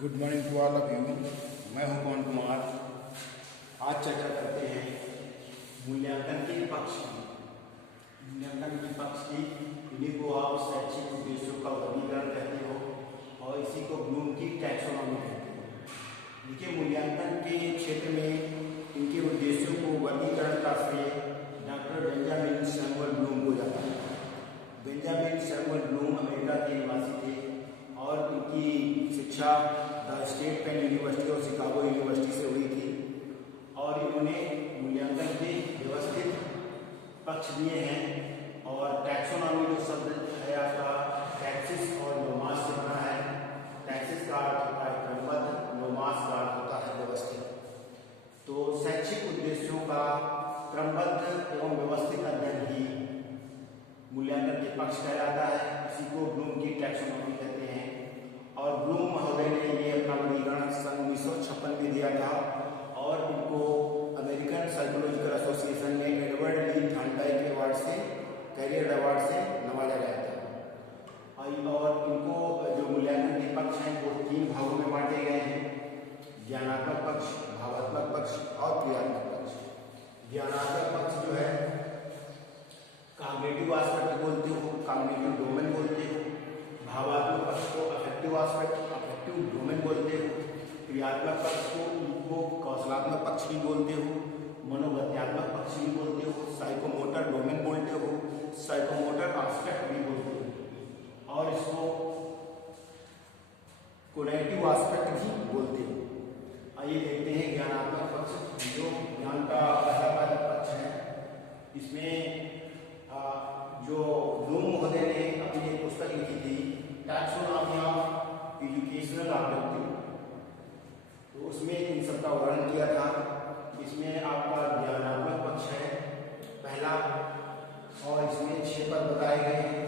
Good morning to all of you. मैं हूं पवन कुमार। आज चर्चा करते हैं मूल्यांकन के पक्ष की। मूल्यांकन के पक्ष की इन्हीं को आप शैक्षिक उद्देश्यों का वर्गीकरण कहते हो और इसी को ब्लूम की टैक्सोनॉमी कहते हैं। देखिए, मूल्यांकन के क्षेत्र में इनके उद्देश्यों को वर्गीकरण का श्रेय डॉक्टर बेंजामिन सैमुअल ब्लूम को जाता है। बेंजामिन सैमुअल ब्लूम अमेरिका के निवासी थे और इनकी शिक्षा द स्टेट पेन यूनिवर्सिटी और शिकागो यूनिवर्सिटी से हुई थी और इन्होंने मूल्यांकन के व्यवस्थित पक्ष दिए हैं। और टैक्सोनॉमी जो शब्द है आपका टैक्सिस और नोमास से बना है। टैक्सिस का अर्थ होता है क्रमबद्ध, नोमास का अर्थ होता है व्यवस्थित। तो शैक्षिक उद्देश्यों का क्रमबद्ध एवं व्यवस्थित अध्ययन ही मूल्यांकन के पक्ष कहलाता है। इसी को ब्लूम की टैक्सोनॉमी कहते हैं। और ब्लूम महोदय ने ये अपना वर्गीकरण सन 1956 में दिया था और इनको अमेरिकन साइकोलॉजिकल एसोसिएशन ने एडवर्ड ली थॉर्नडाइक अवार्ड से, कैरियर अवार्ड से नवाजा गया था। और इनको जो मूल्यांकन के पक्ष हैं वो 3 भागों में बांटे गए हैं: ज्ञानात्मक पक्ष, भावात्मक पक्ष और क्रियात्मक पक्ष। ज्ञानात्मक पक्ष जो है कॉग्निटिव एस्पेक्ट बोलते हो, कॉग्निटिव डोमेन बोलते हो। भावात्मक पक्ष को अफेक्टिव एस्पेक्ट, अफेक्टिव डोमेन बोलते हो। क्रियात्मक पक्ष को कौशलात्मक पक्ष भी बोलते हो, मनोगत्यात्मक पक्ष भी बोलते हो, साइकोमोटर डोमेन बोलते हो, साइकोमोटर एस्पेक्ट भी बोलते हो और इसको कोग्निटिव एस्पेक्ट भी बोलते हो। आइए देखते हैं ज्ञानात्मक पक्ष, जो ज्ञान का पहला पक्ष है। इसमें जो ब्लूम महोदय ने अपनी एक पुस्तक लिखी थी टैक्सोनॉमी ऑफ एजुकेशनल ऑब्जेक्टिव, तो उसमें इन सब का वर्णन किया था। इसमें आपका ज्ञानात्मक पक्ष है पहला और इसमें 6 पद बताए गए हैं।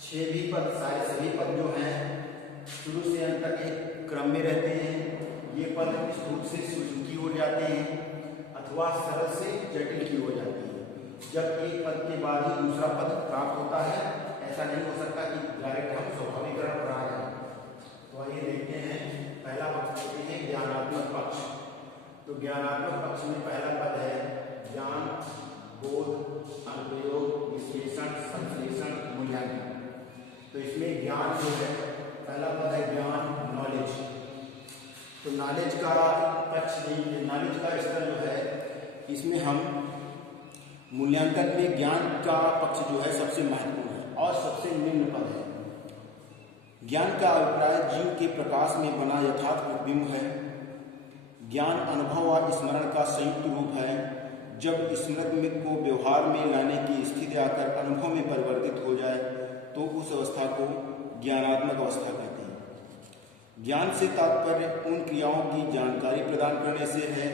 6 भी पद, सारे सभी पद जो हैं शुरू से अंत तक एक क्रम में रहते हैं। ये पद इस रूप से सूक्ष्म की ओर जाते हैं अथवा सरल से जटिल की ओर जाते हैं। जब एक पद के बाद ही दूसरा पद प्राप्त होता है, ऐसा नहीं हो सकता कि डायरेक्ट हम स्वाभाविकरण पर आ जाए। तो आइए देखते हैं, पहला पक्ष देखते हैं ज्ञानात्मक पक्ष। तो ज्ञानात्मक पक्ष में पहला पद है ज्ञान, बोध, अनुप्रयोग, विश्लेषण, संश्लेषण, मूल्यांकन। तो इसमें ज्ञान जो है पहला पद है ज्ञान, नॉलेज। तो नॉलेज का पक्ष, नॉलेज का स्तर जो है इसमें हम मूल्यांकन में ज्ञान का पक्ष जो है सबसे महत्वपूर्ण है और सबसे निम्न पद है। ज्ञान का अभिप्राय जीव के प्रकाश में बना यथार्थ प्रतिबिंब है। ज्ञान अनुभव और स्मरण का संयुक्त रूप है। जब स्मृति को व्यवहार में लाने की स्थिति आकर अनुभव में परिवर्तित हो जाए तो उस अवस्था को ज्ञानात्मक अवस्था कहते हैं। ज्ञान से तात्पर्य उन क्रियाओं की जानकारी प्रदान करने से है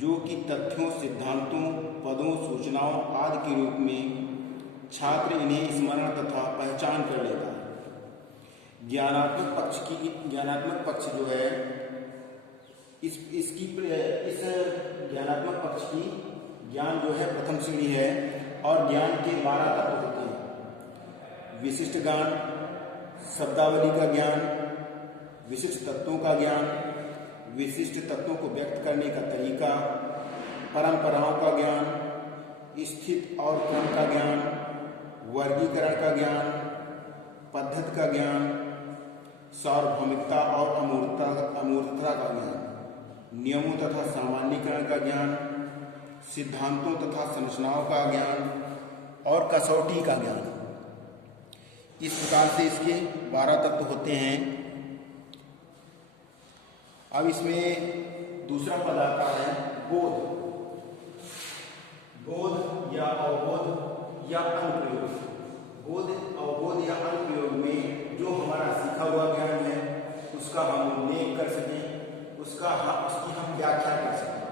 जो कि तथ्यों, सिद्धांतों, पदों, सूचनाओं आदि के रूप में छात्र इन्हें स्मरण तथा पहचान कर लेता है। ज्ञानात्मक पक्ष जो है इस ज्ञानात्मक पक्ष की ज्ञान जो है प्रथम श्रेणी है और ज्ञान के 12 तत्व होते हैं: विशिष्ट ज्ञान, शब्दावली का ज्ञान, विशिष्ट तत्वों का ज्ञान, विशिष्ट तत्वों को व्यक्त करने का तरीका, परंपराओं का ज्ञान, स्थिति और क्रम का ज्ञान, वर्गीकरण का ज्ञान, पद्धति का ज्ञान, सार्वभौमिकता और अमूर्तता का ज्ञान, नियमों तथा सामान्यीकरण का ज्ञान, सिद्धांतों तथा संरचनाओं का ज्ञान और कसौटी का ज्ञान। इस प्रकार से इसके 12 तत्व होते हैं। अब इसमें दूसरा पद आता है बोध। बोध या अवबोध या अनुप्रयोग। बोध, अवबोध या अनुप्रयोग में जो हमारा सीखा हुआ ज्ञान है उसका हम उल्लेख कर सकें, उसकी हम व्याख्या कर सकें।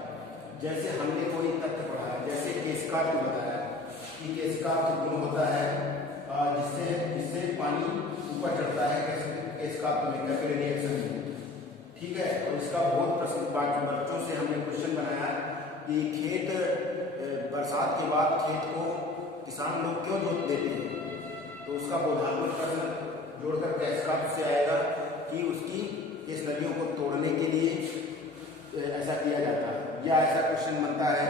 जैसे हमने कोई तथ्य पढ़ा है, जैसे केशकार्त में बताया कि केशकार्त गुण होता है जिससे पानी ऊपर चढ़ता है केशकार्त में कैपिलरी रिएक्शन में, ठीक है। और इसका बहुत प्रसिद्ध बच्चों से हमने क्वेश्चन बनाया कि खेत बरसात के बाद खेत को किसान लोग क्यों जोत देते हैं, तो उसका बोधात्मक प्रश्न जोड़कर केशकार्त से आएगा कि उसकी इस क्वेश्चन बनता है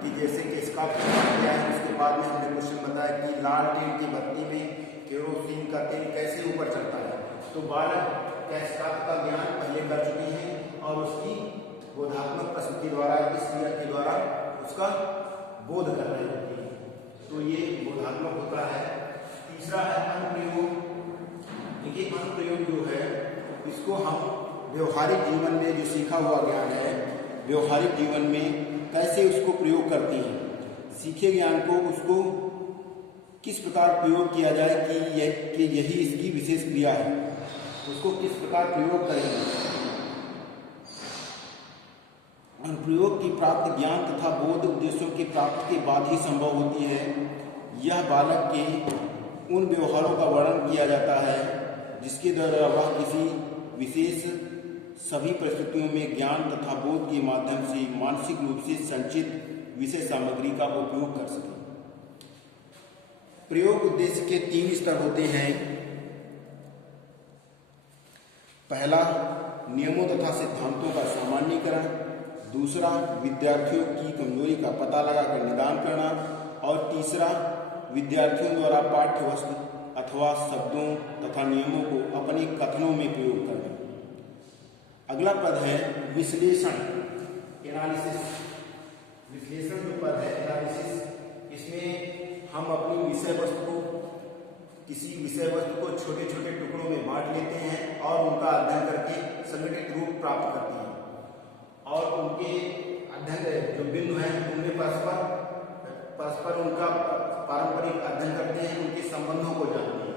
कि जैसे कि इसका किया है, उसके बाद में हमने क्वेश्चन बताया कि लालटेन की बत्ती में केरोसिन का तेल कैसे ऊपर चढ़ता है। तो बालक कैस्काप का ज्ञान पहले कर चुके हैं और उसकी बोधात्मक प्रस्तुति द्वारा इस क्रिया के द्वारा उसका बोध कर रहे होते हैं। तो ये बोधात्मक होता है। तीसरा है अनुप्रयोग। देखिए अनुप्रयोग जो है इसको हम व्यवहारिक जीवन में जो सीखा हुआ ज्ञान है, व्यवहारिक जीवन में कैसे उसको प्रयोग करते हैं, सीखे ज्ञान को उसको किस प्रकार प्रयोग किया जाए कि यही इसकी विशेष क्रिया है, उसको किस प्रकार प्रयोग करेंगे। अनुप्रयोग की प्राप्ति ज्ञान तथा बोध उद्देश्यों की प्राप्ति के बाद ही संभव होती है। यह बालक के उन व्यवहारों का वर्णन किया जाता है जिसके द्वारा वह किसी विशेष सभी परिस्थितियों में ज्ञान तथा बोध के माध्यम से मानसिक रूप से संचित विषय सामग्री का उपयोग कर सके। प्रयोग उद्देश्य के 3 स्तर होते हैं। पहला नियमों तथा सिद्धांतों का सामान्यीकरण, दूसरा विद्यार्थियों की कमजोरी का पता लगाकर निदान करना और तीसरा विद्यार्थियों द्वारा पाठ्य वस्तु अथवा शब्दों तथा नियमों को अपने कथनों में प्रयोग करना। अगला पद है विश्लेषण, एनालिसिस। विश्लेषण जो पद है एनालिसिस, इसमें हम अपनी विषय वस्तु को किसी विषय वस्तु को छोटे छोटे टुकड़ों में बांट लेते हैं और उनका अध्ययन करके संगठित रूप प्राप्त करते हैं और उनके अध्ययन जो बिंदु हैं उनमें परस्पर उनका पारंपरिक अध्ययन करते हैं, उनके संबंधों को जानते हैं।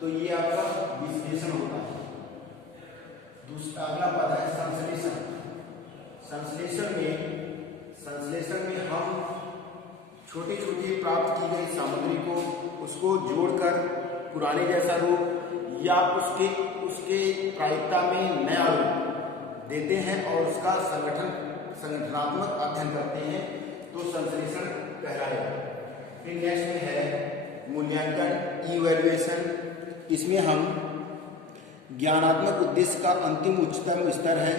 तो ये आपका विश्लेषण होता है। दूसरा अगला पद है संश्लेषण। संश्लेषण में हम छोटी छोटी प्राप्त की गई सामग्री को उसको जोड़कर पुराने जैसा रूप या उसके प्रायिकता में नया रूप देते हैं और उसका संगठनात्मक अध्ययन करते हैं। तो संश्लेषण कहलाएगा। फिर नेक्स्ट में है मूल्यांकन, इवैल्यूएशन। इसमें हम ज्ञानात्मक उद्देश्य का अंतिम उच्चतम स्तर है।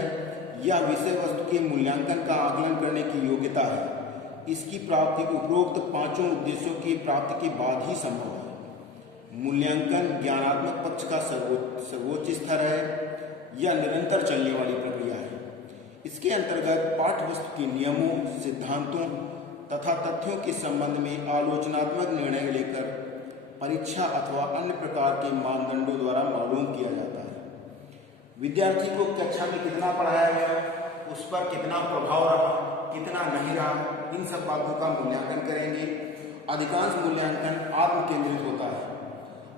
यह विषय वस्तु के मूल्यांकन का आकलन करने की योग्यता है। इसकी प्राप्ति उपरोक्त 5 उद्देश्यों की प्राप्ति के बाद ही संभव है। मूल्यांकन ज्ञानात्मक पक्ष का सर्वोच्च स्तर है। यह निरंतर चलने वाली प्रक्रिया है। इसके अंतर्गत पाठ्यवस्तु के नियमों, सिद्धांतों तथा तथ्यों के संबंध में आलोचनात्मक निर्णय लेकर परीक्षा अथवा अन्य प्रकार के मानदंडों द्वारा मालूम किया जाता है। विद्यार्थी को कक्षा में कितना पढ़ाया गया, उस पर कितना प्रभाव रहा, कितना नहीं रहा, इन सब बातों का मूल्यांकन करेंगे। अधिकांश मूल्यांकन आत्म केंद्रित होता है।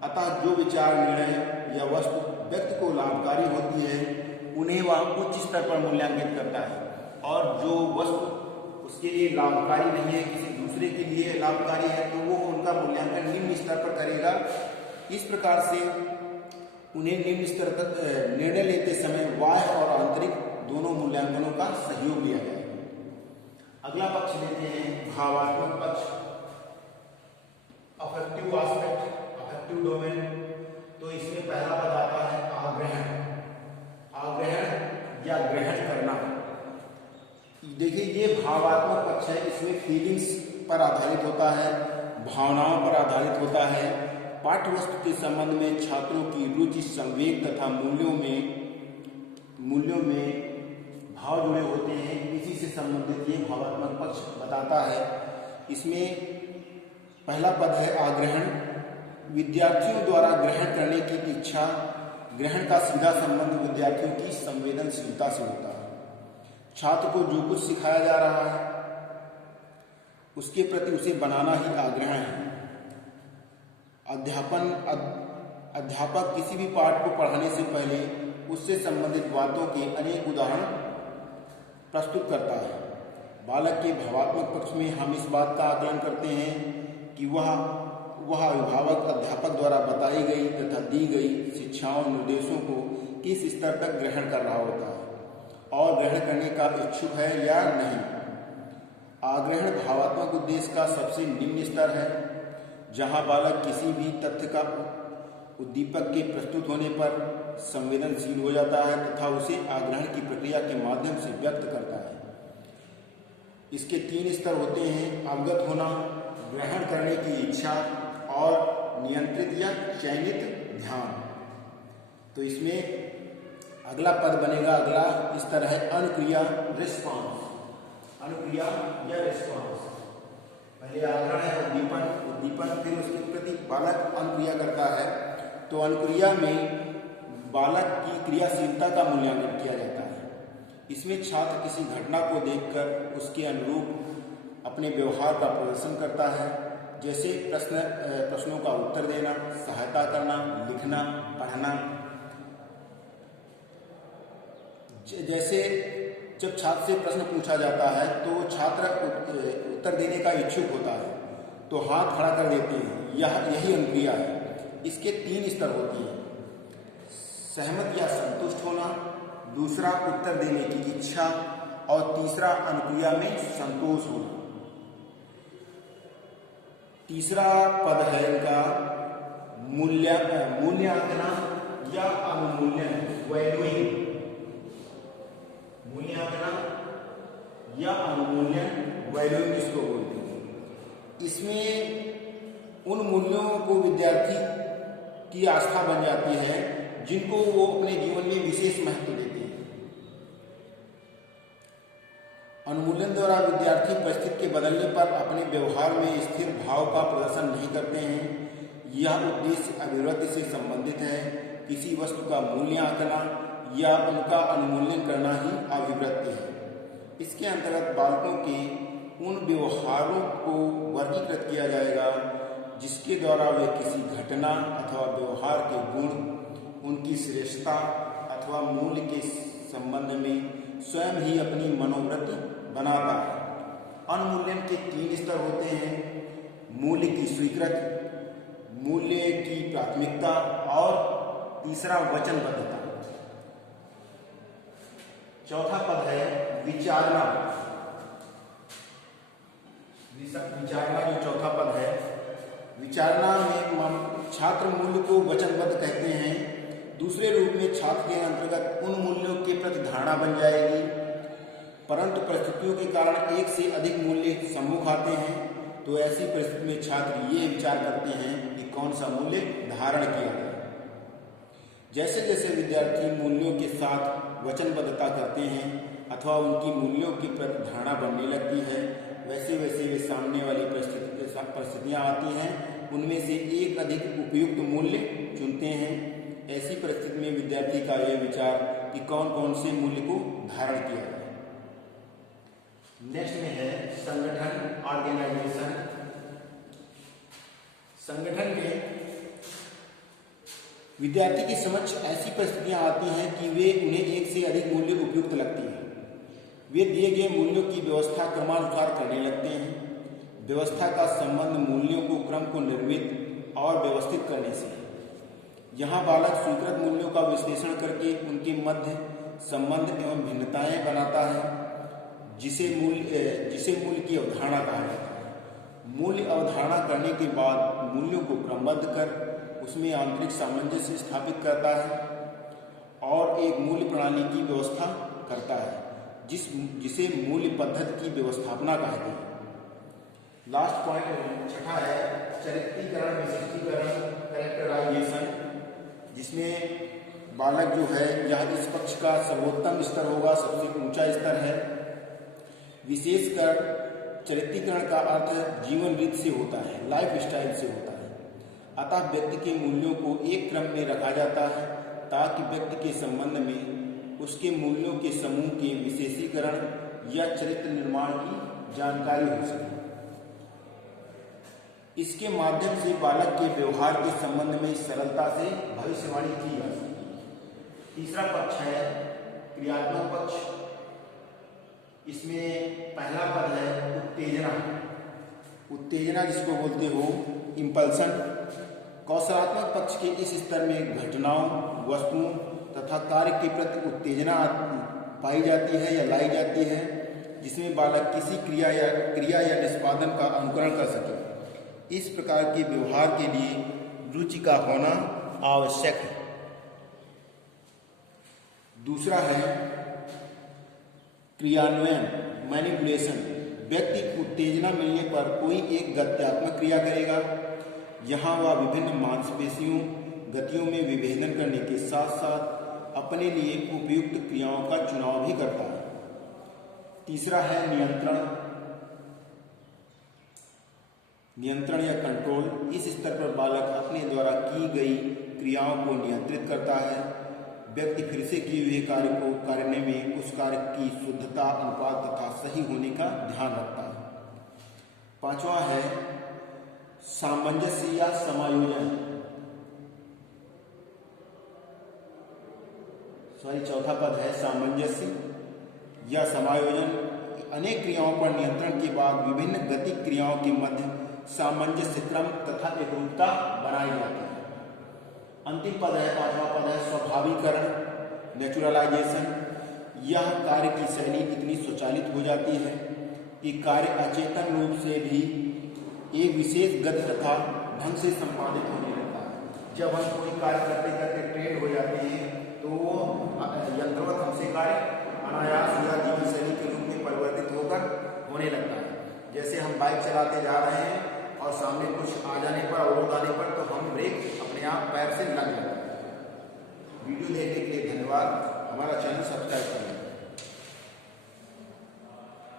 अतः जो विचार, निर्णय या वस्तु व्यक्ति को लाभकारी होती है उन्हें वह उच्च स्तर पर मूल्यांकित करता है और जो वस्तु उसके लिए लाभकारी नहीं है, किसी दूसरे के लिए लाभकारी है, तो वो उनका मूल्यांकन निम्न स्तर पर करेगा। इस प्रकार से उन्हें निम्न स्तर तक निर्णय लेते समय बाह्य और आंतरिक दोनों मूल्यांकनों का सहयोग लिया जाएगा। अगला पक्ष लेते हैं भावात्मक पक्ष, अफेक्टिव एस्पेक्ट, अफेक्टिव डोमेन। तो इसमें पहला पद आता है आग्रहण। आग्रहण या ग्रहण करना। देखिए ये भावात्मक पक्ष है। इसमें फीलिंग्स पर आधारित होता है, भावनाओं पर आधारित होता है। पाठ्यवस्तु के संबंध में छात्रों की रुचि, संवेग तथा मूल्यों में भाव जुड़े होते हैं। इसी से संबंधित ये भावात्मक पक्ष बताता है। इसमें पहला पद है आग्रहण। विद्यार्थियों द्वारा ग्रहण करने की इच्छा, ग्रहण का सीधा संबंध विद्यार्थियों की संवेदनशीलता से होता है। छात्र को जो कुछ सिखाया जा रहा है उसके प्रति उसे बनाना ही आग्रहण है। अध्यापक किसी भी पाठ को पढ़ाने से पहले उससे संबंधित बातों के अनेक उदाहरण प्रस्तुत करता है। बालक के भावात्मक पक्ष में हम इस बात का आकलन करते हैं कि वह अभिभावक अध्यापक द्वारा बताई गई तथा दी गई शिक्षाओं, निर्देशों को किस स्तर तक ग्रहण कर रहा होता है और ग्रहण करने का इच्छुक है या नहीं। आग्रहण भावात्मक उद्देश्य का सबसे निम्न स्तर है, जहां बालक किसी भी तथ्य का उद्दीपक के प्रस्तुत होने पर संवेदनशील हो जाता है तथा उसे आग्रहण की प्रक्रिया के माध्यम से व्यक्त करता है। इसके 3 स्तर होते हैं: अवगत होना, ग्रहण करने की इच्छा और नियंत्रित या चयनित ध्यान। तो इसमें अगला पद बनेगा, अगला स्तर है अनुक्रिया, रिस्पॉन्स। अनुक्रिया या रिस्पॉन्स, पहले आग्रह है उद्दीपन, फिर उसके प्रति बालक अनुक्रिया करता है। तो अनुक्रिया में बालक की क्रियाशीलता का मूल्यांकन किया जाता है। इसमें छात्र किसी घटना को देखकर उसके अनुरूप अपने व्यवहार का प्रदर्शन करता है, जैसे प्रश्नों का उत्तर देना, सहायता करना, लिखना, पढ़ना। जैसे जब छात्र से प्रश्न पूछा जाता है तो छात्र उत्तर देने का इच्छुक होता है तो हाथ खड़ा कर देते हैं, यही अनुक्रिया है। इसके 3 स्तर होती हैं: सहमत या संतुष्ट होना, दूसरा उत्तर देने की इच्छा और तीसरा अनुक्रिया में संतोष होना। तीसरा पद है इनका मूल्यांकन या अवमूल्यन, वैल्यूइंग। मूल्यांकन या अवमूल्यन, वैल्यूइंग इसको बोलते हैं। इसमें उन मूल्यों को विद्यार्थी की आस्था बन जाती है जिनको वो अपने जीवन में विशेष महत्व देते हैं। अनुमूल्यन द्वारा विद्यार्थी परिस्थिति के बदलने पर अपने व्यवहार में स्थिर भाव का प्रदर्शन नहीं करते हैं। यह उद्देश्य अभिवृद्धि से संबंधित है। किसी वस्तु का मूल्यांकन या उनका अनुमूल्यन करना ही अभिवृद्धि है। इसके अंतर्गत बालकों के उन व्यवहारों को वर्गीकृत किया जाएगा जिसके द्वारा वे किसी घटना अथवा व्यवहार के गुण, उनकी श्रेष्ठता अथवा मूल्य के संबंध में स्वयं ही अपनी मनोवृत्ति बनाता है। अनुमूल्यन के 3 स्तर होते हैं: मूल्य की स्वीकृत, मूल्य की प्राथमिकता और तीसरा वचनबद्धता। चौथा पद है विचारना। विचारना जो चौथा पद है, विचारना में छात्र मूल्य को वचनबद्ध कहते हैं। दूसरे रूप में छात्र के अंतर्गत उन मूल्यों के प्रति धारणा बन जाएगी, परंतु परिस्थितियों के कारण एक से अधिक मूल्य सम्मुख आते हैं तो ऐसी परिस्थिति में छात्र ये विचार करते हैं कि कौन सा मूल्य धारण किया जाए। जैसे जैसे विद्यार्थी मूल्यों के साथ वचनबद्धता करते हैं अथवा उनकी मूल्यों की प्रति धारणा बनने लगती है, वैसे वैसे वे सामने वाली परिस्थितियां आती हैं, उनमें से एक अधिक उपयुक्त मूल्य चुनते हैं। ऐसी परिस्थिति में विद्यार्थी का यह विचार कि कौन कौन से मूल्य को धारण किया जाए। नेक्स्ट में है संगठन, ऑर्गेनाइजेशन। संगठन में विद्यार्थी की समक्ष ऐसी परिस्थितियां आती हैं कि उन्हें एक से अधिक मूल्य उपयुक्त लगती हैं। वे दिए गए मूल्यों की व्यवस्था क्रमानुसार करने लगते हैं। व्यवस्था का संबंध मूल्यों को क्रम को निर्मित और व्यवस्थित करने से है। यहाँ बालक स्वीकृत मूल्यों का विश्लेषण करके उनके मध्य संबंध एवं भिन्नताएं बनाता है, जिसे मूल्य की अवधारणा कहा जाता है। मूल्य अवधारणा करने के बाद मूल्यों को क्रमबद्ध कर उसमें आंतरिक सामंजस्य स्थापित करता है और एक मूल्य प्रणाली की व्यवस्था करता है, जिसे मूल्य पद्धति की व्यवस्थापना कहते हैं। लास्ट पॉइंट छठा है चरित्रीकरण, विशिष्टीकरण, कैरेक्टराइजेशन, जिसमें बालक जो है यह इस पक्ष का सर्वोत्तम स्तर होगा, सबसे ऊंचा स्तर है। विशेषकर चरित्रीकरण का अर्थ जीवन रीति से होता है, लाइफ स्टाइल से होता है। अतः व्यक्ति के मूल्यों को एक क्रम में रखा जाता है ताकि व्यक्ति के संबंध में उसके मूल्यों के समूह के विशेषीकरण या चरित्र निर्माण की जानकारी हो सके। इसके माध्यम से बालक के व्यवहार के संबंध में सरलता से भविष्यवाणी की जा सकती है। तीसरा पक्ष है क्रियात्मक पक्ष। इसमें पहला पद है उत्तेजना। उत्तेजना जिसको बोलते हो इंपल्सन। कौशलात्मक पक्ष के इस स्तर में घटनाओं, वस्तुओं तथा कार्य के प्रति उत्तेजना पाई जाती है या लाई जाती है, जिसमें बालक किसी क्रिया या निष्पादन का अनुकरण कर सके। इस प्रकार के व्यवहार के लिए रुचि का होना आवश्यक है। दूसरा है क्रियान्वयन, मैनिपुलेशन। व्यक्ति को उत्तेजना मिलने पर कोई एक गत्यात्मक क्रिया करेगा। यहाँ वह विभिन्न मांसपेशियों गतियों में विभेदन करने के साथ साथ अपने लिए उपयुक्त क्रियाओं का चुनाव भी करता है। तीसरा है नियंत्रण या कंट्रोल। इस स्तर पर बालक अपने द्वारा की गई क्रियाओं को नियंत्रित करता है। व्यक्ति फिर से किए हुए कार्य को करने में उस कार्य की शुद्धता, अनुपात तथा सही होने का ध्यान रखता है। पांचवा है सामंजस्य या समायोजन। चौथा पद है सामंजस्य या समायोजन। अनेक क्रियाओं पर नियंत्रण के बाद विभिन्न गतिक क्रियाओं के मध्य सामंजस्य, क्रम तथा एकरूपता बनाई जाती है। अंतिम पद है, पांचवा पद है स्वाभाविकरण, नेचुरलाइजेशन। यह कार्य की शैली इतनी स्वचालित हो जाती है कि कार्य अचेतन रूप से भी एक विशेष गति तथा ढंग से संपादित होने लगता है। जब हम कोई कार्य करते करते ट्रेन हो जाते हैं तो यंत्रवत हमसे कार्य अनायास या जीवन शैली के रूप में परिवर्तित होकर होने लगता है। जैसे हम बाइक चलाते जा रहे हैं और सामने कुछ आ जाने पर, अवरोध आने पर, तो हम ब्रेक अपने आप पैर से लग जाते हैं। वीडियो देखने के लिए धन्यवाद। हमारा चैनल सब्सक्राइब करें।